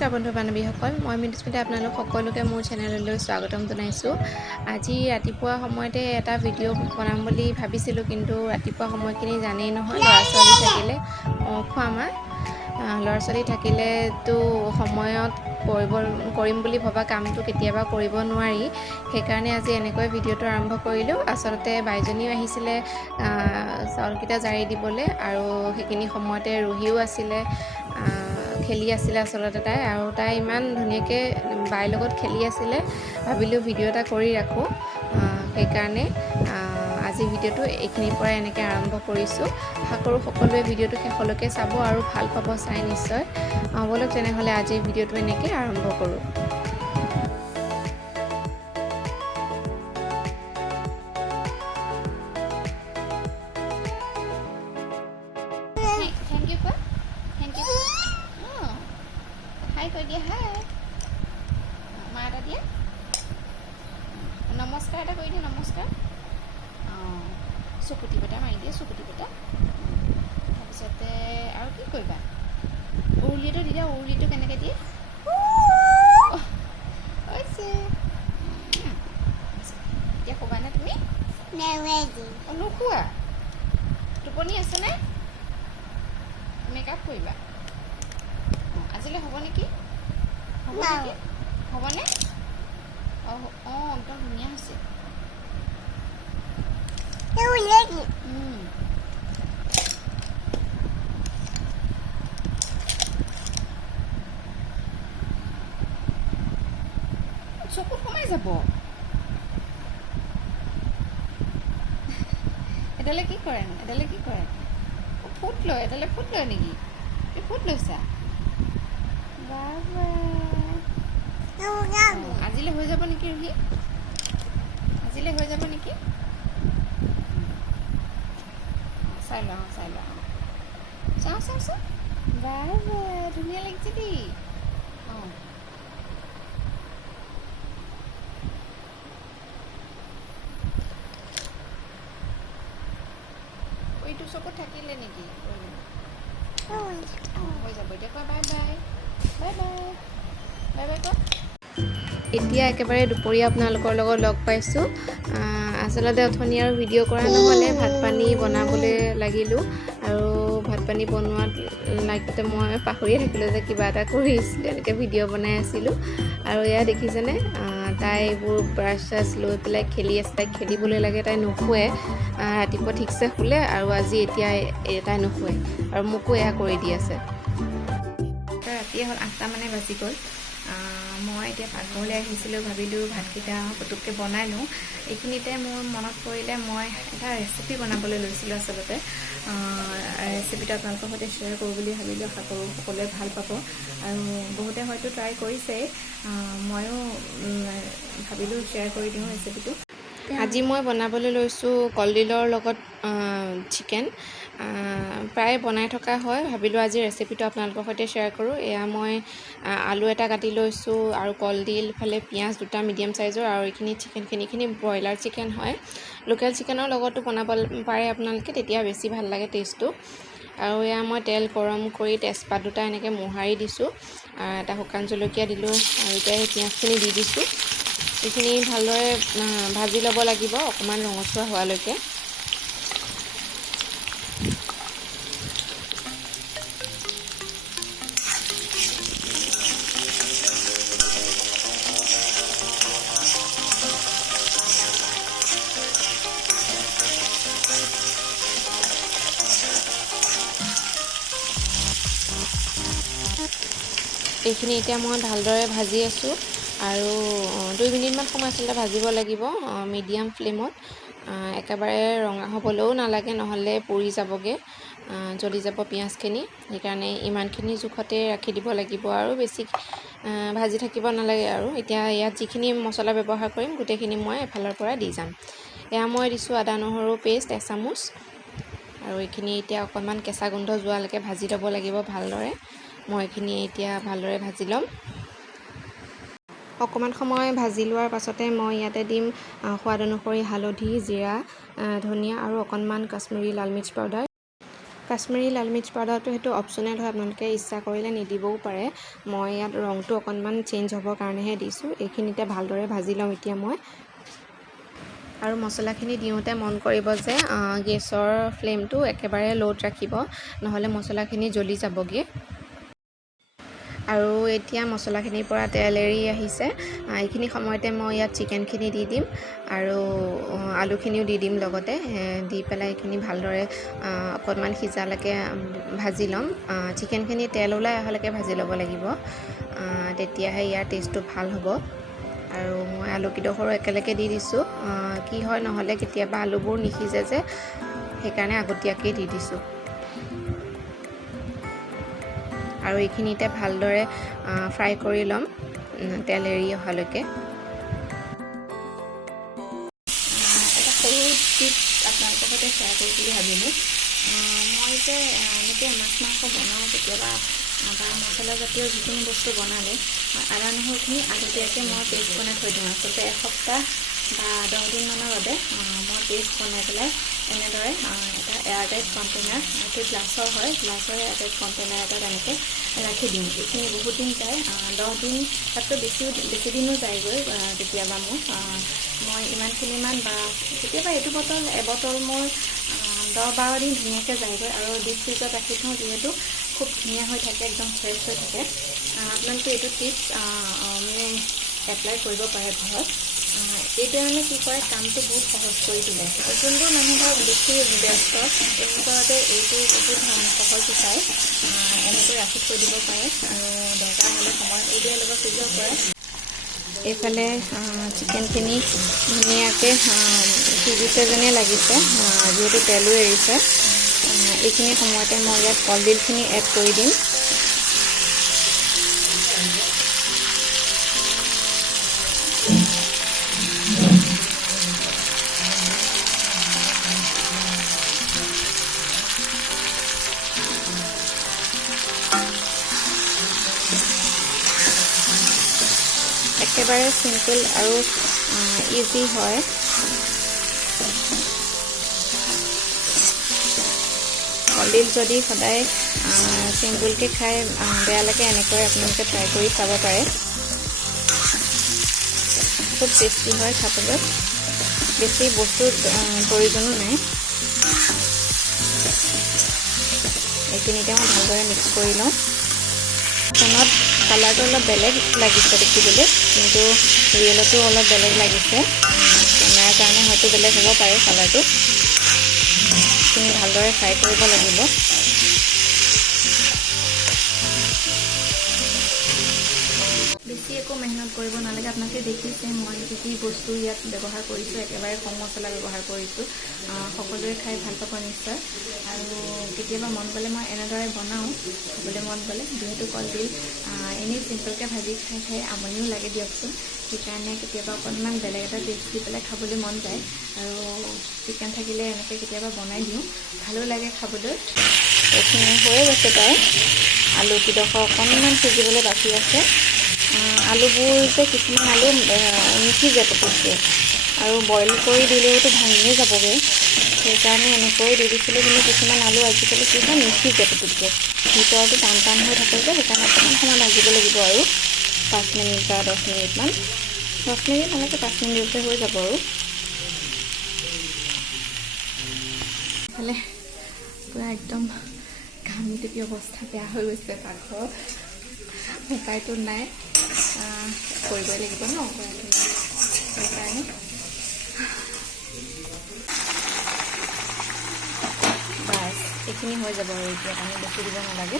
নমস্কাৰ বন্ধু বান্ধৱীসকল, মই মৃদুস্মিতা আপোনালোক সকলোকে মোৰ চেনেললৈ স্বাগতম জনাইছোঁ। আজি ৰাতিপুৱা সময়তে এটা ভিডিঅ' বনাম বুলি ভাবিছিলোঁ, কিন্তু ৰাতিপুৱা সময়খিনি জানেই নহয়, ল'ৰা ছোৱালী থাকিলে ল'ৰা ছোৱালী থাকিলেতো সময়ত কৰিম বুলি ভবা কামটো কেতিয়াবা কৰিব নোৱাৰি। সেইকাৰণে আজি এনেকৈ ভিডিঅ'টো আৰম্ভ কৰিলোঁ। আচলতে বাইজনীও আহিছিলে চাউলকেইটা জাৰি দিবলৈ, আৰু সেইখিনি সময়তে ৰুহিও আছিলে, খেলি আছিলে আচলতে তাই ইমান ধুনীয়াকৈ বাইৰ লগত খেলি আছিলে। ভাবিলোঁ ভিডিঅ' এটা কৰি ৰাখোঁ, সেইকাৰণে আজি ভিডিঅ'টো এইখিনিৰ পৰা এনেকৈ আৰম্ভ কৰিছোঁ। আশা কৰোঁ সকলোৱে ভিডিঅ'টো শেষলৈকে চাব আৰু ভাল পাব চাই নিশ্চয়। ব'লক তেনেহ'লে আজিৰ ভিডিঅ'টো এনেকৈ আৰম্ভ কৰোঁ। থেংক ইউ কোৱা, থেংক ইউ। হাই কৈ দিয়া, হাই মা এটা দিয়া, নমস্কাৰ এটা কৰি দিয়া, নমস্কাৰ। চকুটি পতা মাৰি দিয়ে, চকুটি পতা। তাৰপিছতে আৰু কি কৰিবা, উৰুলিটো দি দিয়া। উৰুলিটো কেনেকৈ দিয়ে হৈছে। এতিয়া শুবানে তুমি? নুশুৱা? টোপনি আছেনে? মেকআপ কৰিবা আজিলৈ? হ'ব নেকি? হ'বনে? একদম ধুনীয়া হৈছে। চকুত সোমাই যাব। এডালে কি কৰে? ফুট লয়। এডালে ফুট লয় নেকি? তুমি ফুট লৈছা? আজিলৈ হৈ যাব নেকি ৰুহি? আজিলৈ হৈ যাব নেকি? চাই লওঁ চাওঁ। ধুনীয়া লাগিছে দেই। এইটো চকুত থাকিলে নেকি? হৈ যাব। এতিয়া কোৱা বাই বাই কোৱা। এতিয়া একেবাৰে দুপৰীয়া আপোনালোকৰ লগত লগ পাইছোঁ। আচলতে অথনি আৰু ভিডিঅ' কৰা নহ'লে, ভাত পানী বনাবলৈ লাগিলোঁ, আৰু ভাত পানী বনোৱাত লাগোঁতে মই পাহৰিয়ে থাকিলোঁ যে কিবা এটা কৰিছিলোঁ, এনেকৈ ভিডিঅ' বনাই আছিলোঁ। আৰু এয়া দেখিছেনে, তাই এইবোৰ ব্ৰাছ চাছ লৈ পেলাই খেলি আছে। তাইক খেলিবলৈ লাগে, তাই নুশুৱে। ৰাতিপুৱা ঠিকছে শুলে, আৰু আজি এতিয়া তাই নুশুৱে, আৰু মোকো এয়া কৰি দি আছে। ৰাতিয়ে হ'ল, 8টা মানে বাজি গ'ল। মই এতিয়া পাকঘৰলৈ আহিছিলোঁ, ভাবিলোঁ ভাতকেইটা পুটুককৈ বনাই লওঁ। এইখিনিতে মোৰ মনত পৰিলে, মই এটা ৰেচিপি বনাবলৈ লৈছিলোঁ। আচলতে ৰেচিপিটো আপোনালোকৰ সৈতে শ্বেয়াৰ কৰোঁ বুলি ভাবিলোঁ। আশা কৰোঁ সকলোৱে ভাল পাব, আৰু বহুতে হয়তো ট্ৰাই কৰিছেই। ময়ো ভাবিলোঁ শ্বেয়াৰ কৰি দিওঁ ৰেচিপিটো। আজি মই বনাবলৈ লৈছোঁ কলডিলৰ লগত চিকেন। প্ৰায় বনাই থকা হয়, ভাবিলোঁ আজি ৰেচিপিটো আপোনালোকৰ সৈতে শ্বেয়াৰ কৰোঁ। এয়া মই আলু এটা কাটি লৈছোঁ, আৰু কলডিল, ইফালে পিঁয়াজ 2টা মিডিয়াম চাইজৰ, আৰু এইখিনি চিকেনখিনি ব্ৰইলাৰ চিকেন হয়। লোকেল চিকেনৰ লগতো বনাব পাৰে আপোনালোকে, তেতিয়া বেছি ভাল লাগে টেষ্টটো। আৰু এয়া মই তেল গৰম কৰি তেজপাত 2টা এনেকৈ মোহাৰি দিছোঁ, এটা শুকান জলকীয়া দিলোঁ, আৰু এতিয়া সেই পিঁয়াজখিনি দি দিছোঁ। এইখিনি ভালদৰে ভাজি ল'ব লাগিব অকণমান ৰঙচুৱা হোৱালৈকে। এইখিনি এতিয়া মই ভালদৰে ভাজি আছোঁ, আৰু 2 মিনিটমান সময় আচলতে ভাজিব লাগিব মিডিয়াম ফ্লেমত। একেবাৰে ৰঙা হ'বলৈও নালাগে, নহ'লে পুৰি যাবগৈ, জ্বলি যাব পিঁয়াজখিনি। সেইকাৰণে ইমানখিনি জোখতে ৰাখি দিব লাগিব, আৰু বেছি ভাজি থাকিব নালাগে। আৰু এতিয়া ইয়াত যিখিনি মছলা ব্যৱহাৰ কৰিম গোটেইখিনি মই এফালৰ পৰা দি যাম। এয়া মই দিছোঁ আদা নহৰু পেষ্ট 1 চামুচ, আৰু এইখিনি এতিয়া অকণমান কেঁচা গোন্ধ যোৱালৈকে ভাজি ল'ব লাগিব ভালদৰে। মই এইখিনি এতিয়া ভালদৰে ভাজি ল'ম। অকণমান সময় ভাজি লোৱাৰ পাছতে মই ইয়াতে দিম সোৱাদ অনুসৰি হালধি, জিৰা, ধনিয়া, আৰু অকণমান কাশ্মীৰী লাল মিৰ্চ পাউডাৰ। কাশ্মীৰী লাল মিৰ্চ পাউডাৰটো সেইটো অপশ্যনেল হয়, আপোনালোকে ইচ্ছা কৰিলে নিদিবও পাৰে। মই ইয়াত ৰংটো অকণমান চেঞ্জ হ'বৰ কাৰণেহে দিছোঁ। এইখিনিতে ভালদৰে ভাজি লওঁ এতিয়া মই। আৰু মছলাখিনি দিওঁতে মন কৰিব যে গেছৰ ফ্লেমটো একেবাৰে ল'ত ৰাখিব, নহ'লে মছলাখিনি জ্বলি যাবগৈ। আৰু এতিয়া মছলাখিনিৰ পৰা তেল এৰি আহিছে। এইখিনি সময়তে মই ইয়াত চিকেনখিনি দি দিম আৰু আলুখিনিও দি দিম লগতে। দি পেলাই এইখিনি ভালদৰে অকণমান সিজালৈকে ভাজি ল'ম। চিকেনখিনি তেল ওলাই অহালৈকে ভাজি ল'ব লাগিব, তেতিয়াহে ইয়াৰ টেষ্টটো ভাল হ'ব। আৰু মই আলুকেইডোখৰো একেলগে দি দিছোঁ। কি হয় নহ'লে কেতিয়াবা আলুবোৰ নিসিজে যে, সেইকাৰণে আগতীয়াকৈ দি দিছোঁ। আৰু এইখিনিতে ভালদৰে ফ্ৰাই কৰি ল'ম তেল এৰি অহালৈকে। এটা সৰু টিপছ আপোনালোকৰ সৈতে শ্বেয়াৰ কৰোঁ বুলি ভাবিলোঁ। মই যে এনেকৈ মাছ মাংস বনাওঁ কেতিয়াবা বা মছলাজাতীয় যিকোনো বস্তু বনালে আদা নহৰুখিনি আগতীয়াকৈ মই পেষ্ট বনাই থৈ দিওঁ। আচলতে এসপ্তাহ বা 10 দিনমানৰ বাবে মই পেষ্ট বনাই পেলাই এনেদৰে এটা এয়াৰটাইট কণ্টেইনাৰ, এইটো গ্লাছৰ হয়, গ্লাছৰ এয়াৰটাইট কণ্টেইনাৰ এটাত এনেকৈ ৰাখি দিওঁ। এইখিনি বহুত দিন যায়, 10 দিন তাতকৈ বেছি দিনো যায়গৈ কেতিয়াবা মই ইমানখিনিমান বা কেতিয়াবা এইটো বটল এবটল মোৰ 10-12 দিন ধুনীয়াকৈ যায়গৈ। আৰু ডিপ ফ্ৰিজত ৰাখি থওঁ যিহেতু খুব ধুনীয়া হৈ থাকে, একদম ফ্ৰেছ হৈ থাকে। আপোনালোকে এইটো টিপছ মানে এপ্লাই কৰিব পাৰে ঘৰত। এইটোৱে মানে কি কৰে, কামটো বহুত সহজ কৰি তোলে। যোনবোৰ মানুহ ধৰক বেছি ব্যস্ত তেওঁলোকৰ বাবে এইটো বহুত সহজ উপায়। এনেকৈ ৰাখি থৈ দিব পাৰে আৰু দৰকাৰ হ'লে সময়ত উলিয়াই ল'ব খুজিব পাৰে। এইফালে চিকেনখিনি ধুনীয়াকৈ সিজিছে যেনে লাগিছে, যিহেতু তেলো এৰিছে। এইখিনি সময়তে মই ইয়াত কলডিলখিনি এড কৰি দিম। একেবাৰে চিম্পল আৰু ইজি হয়। কলডিল যদি সদায় চিম্পলকৈ খাই বেয়া লাগে, এনেকৈ আপোনালোকে ট্ৰাই কৰি চাব পাৰে। খুব টেষ্টি হয় খাবলৈ, বেছি বস্তুৰ প্ৰয়োজনো নাই। এইখিনিতে মই ভালদৰে মিক্স কৰি লওঁ। ফোনত কালাৰটো অলপ বেলেগ লাগিছে দেখিবলৈ, কিন্তু ৰিয়েলতো অলপ বেলেগ লাগিছে। কেমেৰাৰ কাৰণে হয়তো বেলেগ হ'ব পাৰে কালাৰটো। এইখিনি ভালদৰে ফ্ৰাই কৰিব লাগিব। বেছি একো মেহনত কৰিব নালাগে। আপোনালোকে দেখিছে মই কি বস্তু ইয়াত ব্যৱহাৰ কৰিছোঁ, একেবাৰে কম মছলা ব্যৱহাৰ কৰিছোঁ। সকলোৱে খাই ভাল পাব নিশ্চয়। আৰু কেতিয়াবা মন গ'লে মই এনেদৰে বনাওঁ, খাবলৈ মন গ'লে। যিহেতু কলডিল এনেই চিম্পলকৈ ভাজি খাই আমনিও লাগে দিয়কচোন। সেইকাৰণে কেতিয়াবা অকণমান বেলেগ এটা টেষ্ট দি পেলাই খাবলৈ মন যায়। আৰু চিকেন থাকিলে এনেকৈ কেতিয়াবা বনাই দিওঁ, ভালো লাগে খাবলৈ। এইখিনি হৈয়ে গৈছে প্ৰায়। আলুকেইডোখৰ অকণমান সিজিবলৈ বাকী আছে। আলুবোৰ যে কিছুমান আলু নিসিজে পটককৈ, আৰু বইল কৰি দিলেওতো ভাঙিয়ে যাবগৈ। সেইকাৰণে এনেকৈ দি দিছিলোঁ, কিন্তু কিছুমান আলু আজিকালি কি হয় নিসিজে পটককৈ, ভিতৰটো টান হৈ থাকে যে। সেইকাৰণে অকণমান সময় ভাজিব লাগিব আৰু 5 মিনিট বা 10 মিনিটমান। 10 মিনিট নালাগে, 5 মিনিটতে হৈ যাব। আৰু ইফালে পূৰা একদম ঘামি টেপি অৱস্থা বেয়া হৈ গৈছে পাকঘৰত। উপায়টো নাই, কৰিবই লাগিব ন। সেইকাৰণে বাছ এইখিনি হৈ যাব। আৰু এতিয়া পানী বেছি দিব নালাগে,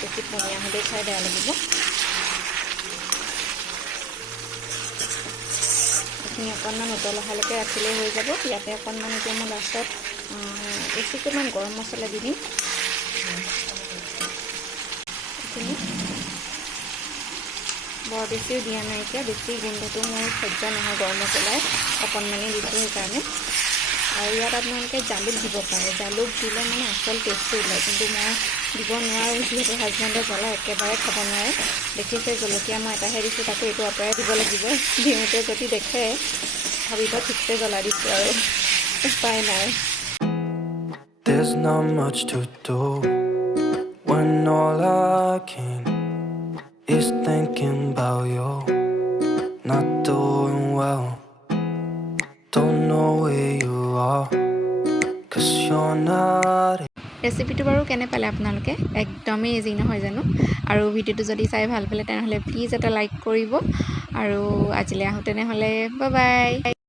বেছি পনীয়া হ'লেই খাই বেয়া লাগিব। এইখিনি অকণমান উতল অহালৈকে ৰাখিলেই হৈ যাব। ইয়াতে অকণমান এতিয়া মই লাষ্টত বেছিকৈ গৰম মছলা দি দিম। এইখিনি বৰ বেছিও দিয়া নাই, এতিয়া বেছি গোন্ধটো মোৰ সহ্য নহয় গৰম মছলাই, অকণমানেই দিছোঁ সেইকাৰণে। আৰু ইয়াত আপোনালোকে জালুক দিব পাৰে, জালুক দিলে মানে আচল টেষ্টটো ওলায়, কিন্তু মই দিব নোৱাৰোঁ যিহেতু হাজবেণ্ডে জ্বলা একেবাৰে খাব নোৱাৰে। দেখিছে জলকীয়া মই এটাহে দিছোঁ, তাকো এইটো আঁতৰাই দিব লাগিব। দিওঁতে যদি দেখে ভাবিব ঠিকছে জ্বলা দিছোঁ, আৰু উপায় নাই। There's not much to do when all I can is thinking about you. Not doing well, don't know where you are, 'cause you're not. ৰেচিপিটো বাৰু কেনে পালে আপোনালোকে? একদমেই ইজি নহয় জানো? আৰু ভিডিঅ'টো যদি চাই ভাল পালে তেনেহ'লে প্লিজ এটা লাইক কৰিব আৰু আজিলৈ আহোঁ তেনেহ'লে বাই বাই।